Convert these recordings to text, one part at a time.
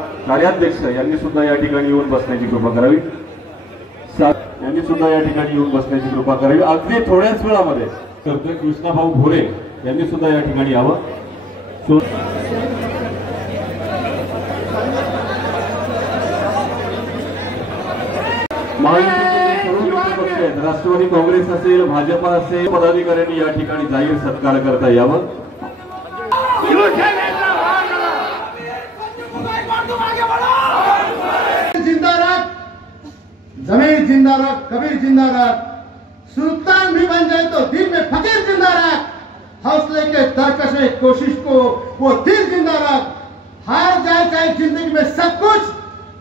कार्याध्यक्ष यांनी सुद्धा या ठिकाणी येऊन बसण्याची कृपा करावी। यांनी सुद्धा या ठिकाणी येऊन बसण्याची कृपा करावी। अगदी थोड्याच वेळामध्ये कृष्णाभाऊ भोरे यांनी सुद्धा या ठिकाणी यावं। राष्ट्रवादी काँग्रेस असेल, भाजपा असेल, पदाधिकाऱ्यांनी या ठिकाणी जाहीर सत्कार करता यावं। जमीर जिंदा रह, कबीर जिंदा रह, सुल्तान भी बन जाए तो दिल में फकीर जिंदा रह, हौसले के तरकशे कोशिश को वो दिल जिंदा रह, हार जाए चाहे जिंदगी में सब कुछ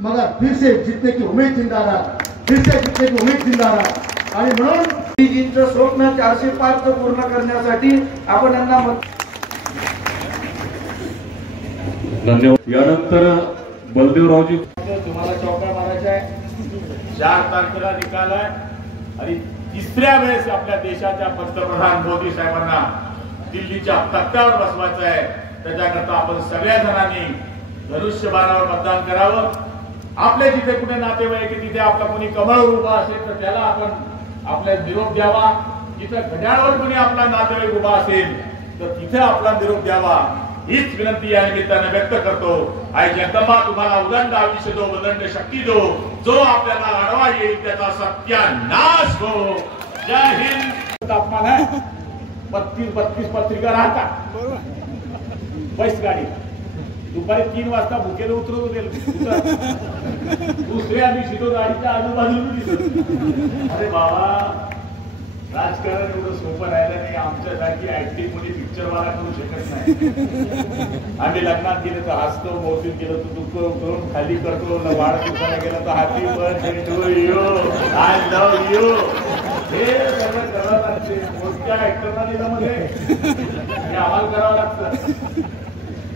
मगर फिर से जीतने की उम्मीद जिंदा रह, फिर से जीतने की उम्मीद जिंदा रह। आणि म्हणून जीतचं स्वप्न 405 पूर्ण करण्यासाठी आपण यांना धन्यवाद। यानंतर बलदेवरावजी तुम्हाला चौका मारायचा आहे। 4 तारखेला निकाल आहे आणि तिसऱ्या वेळेस आपल्या देशाच्या पंतप्रधान मोदी साहेबांना दिल्लीच्या तख्त्यावर बसवायचं आहे। त्याच्याकरता आपण सगळ्या जणांनी धनुष्यबाणावर मतदान करावं। आपले जिथे कुठे नातेवाईक आहे तिथे आपला कोणी कमळावर उभा असेल तर त्याला आपण आपला निरोप द्यावा। जिथे घड्याळावर कोणी आपला नातेवाईक उभा असेल तर तिथे आपला निरोप द्यावा। हीच विनंती या निमित्ताने व्यक्त करतो। आई जगदंबा तुम्हाला उदंड आयुष्य दो, उदंड शक्ती दो, जो आपल्याला लढवा येईल त्याचा सत्यानाश हो। जय हिंद। तापमान आहे 32 पत्रिका राहतात बस गाडी दुपारी 3 वाजता भुकेला उतरवू देईल। दुसऱ्या दिवशी तो गाडीच्या आजूबाजूला अरे बाबा राजकारण एवढं सोपं राहिलं नाही। आमच्यासाठी ऍक्टिंग कोणी पिक्चरवाला करू शकत नाही। आम्ही लग्नात गेलो तर हसतो, मौसूद गेलो तर दुःख करून खाली करतो, वाढदिवसाला गेलो तर happy birthday to you, I love you, हे सगळं करत असते। मोठ्या ऍक्टरना मध्ये हे आम्हाला करावं लागतं।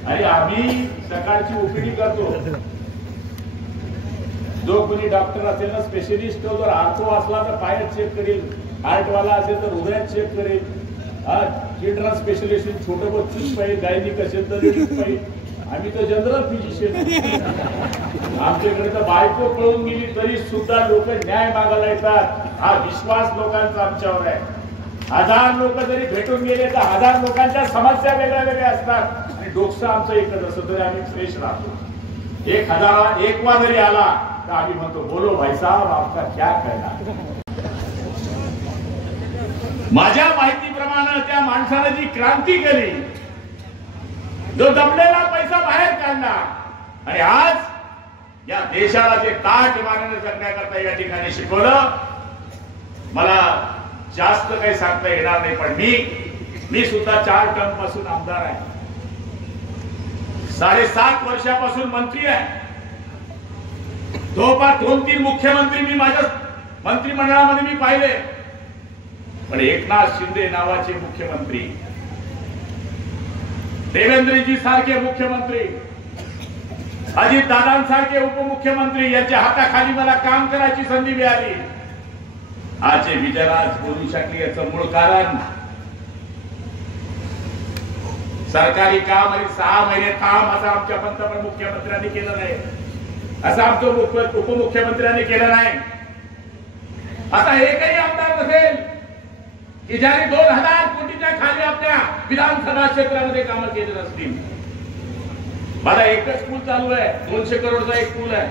आणि आम्ही सकाळची ओपीडी करतो। जो कोणी डॉक्टर असेल ना, स्पेशलिस्ट तो जर आर्थो असला तर पायात चेक करेल, हार्टवाला असेल तर हृदयात चेक करेल, चिल्ड्रन स्पेशलिस्ट छोटं बच्चूच पाहिजे, गायनिक असेल तर पाहिजे। आम्ही तर जनरल फिजिशियन। आमच्याकडे तर बायको पळून गेली तरी सुद्धा लोक न्याय मागायला येतात। हा विश्वास लोकांचा आमच्यावर आहे। 1000 लोक जरी भेटून गेले तर 1000 लोकांच्या समस्या वेगळ्या वेगळ्या असतात आणि डोकं आमचं एकच असतं तरी आम्ही फ्रेश राहतो। 1000 जरी आला तर आम्ही म्हणतो बोलो भाई साहब आपका क्या कहना। माझ्या माहितीप्रमाणे त्या माणसाने जी क्रांती केली, जो दबलेला पैसा बाहेर काढला आणि आज या देशाला जे ताट मानाने जगण्याकरता या ठिकाणी शिकवलं, मला जास्त काही सांगता येणार नाही। पण मी सुद्धा 4 टर्म पासून आमदार आहे, 7.5 वर्षापासून मंत्री आहे, 2-3 मुख्यमंत्री मी माझ्या मंत्रिमंडळामध्ये मी पाहिले। पण एकनाथ शिंदे नावाचे मुख्यमंत्री, देवेंद्रजी सारखे मुख्यमंत्री, अजित दादांसारखे उपमुख्यमंत्री यांच्या हाताखाली मला काम करायची संधी मिळाली। आज विजयराज बोलू शकले याचं मूळ कारण सरकारी काम आणि 6 महिने काम असं आमच्या पंतप्रधान मुख्यमंत्र्यांनी केलं नाही, असं आमचं उपमुख्यमंत्र्यांनी केलं नाही। आता एकही आमदार नसेल की ज्याने 2000 कोटीच्या खाली आपल्या विधानसभा क्षेत्रामध्ये कामं केली नसतील। माझा एकच पूल चालू आहे, 200 करोडचा एक पूल आहे।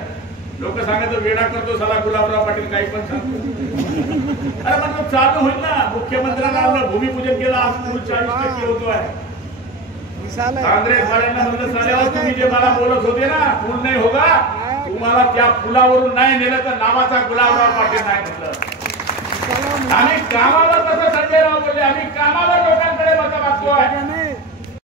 लोक सांगायचं वेडा करतो साला गुलाबराव पाटील, काही पण सांगतो। अरे मतलब चालू होईल ना। मुख्यमंत्र्यांना आपलं भूमिपूजन केलं, आज पूल 40% होतो आहे। काँग्रेस वाल्यांना म्हणलं साल्यावर तुम्ही जे मला बोलत होते ना पूल नाही होगा, तुम्हाला त्या पुलावरून नाही नेलं तर नावाचा गुलाबराव पाटील नाही म्हटलं। आम्ही कामावर